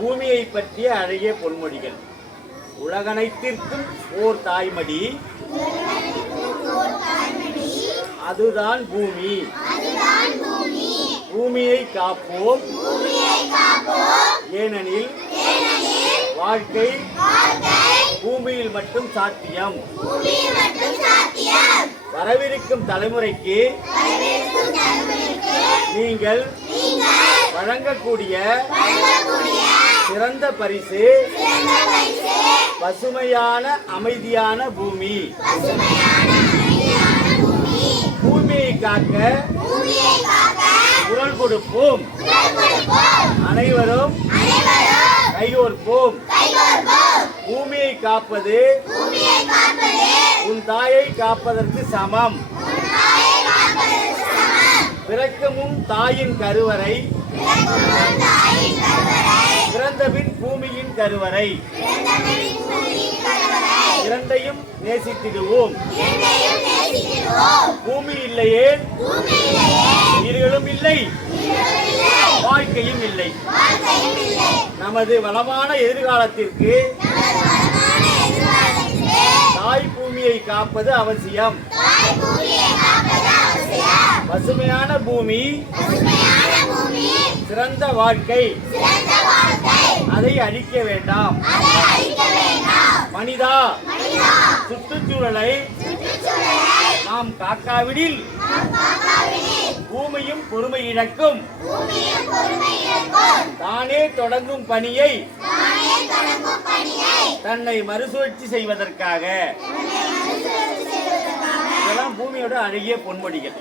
பூமியை பற்றிய அழகிய பொன்மொழிகள். உலகனைத்திற்கும் ஓர் தாய்மடி. அதுதான் பூமி. பூமியை காப்போம். ஏனெனில் வாழ்க்கை பூமியில் மட்டும் சாத்தியம். வரவிருக்கும் தலைமுறைக்கு நீங்கள் வழங்கக்கூடிய சிறந்த பரிசு. பசுமையான அமைதியான பூமி. பூமியை காக்க குரல் கொடுப்போம். அனைவரும் கைகோர்ப்போம். பூமியை காப்பது உன் தாயை காப்பதற்கு சமம். பிறக்கமும் தாயின் கருவறை. பிறந்தபின் பூமியின் கருவறை. இரண்டையும் நேசித்திடுவோம். பூமி இல்லையே. உயிர்களும் இல்லை. வாழ்க்கையும் இல்லை. நமது வளமான எதிர்காலத்திற்கு தாய் பூமியை காப்பது அவசியம். பசுமையான பூமி சிறந்த வாழ்க்கை. அதை அழிக்க வேண்டாம். மனிதா சுற்றுச்சூழலை நாம் காக்காவிடில் பூமியும் பொறுமை இழக்கும் தானே தொடங்கும் பணியை தன்னை மறுசுழற்சி செய்வதற்காக. இதெல்லாம் பூமியோட அழகிய பொன்மொழிகள்.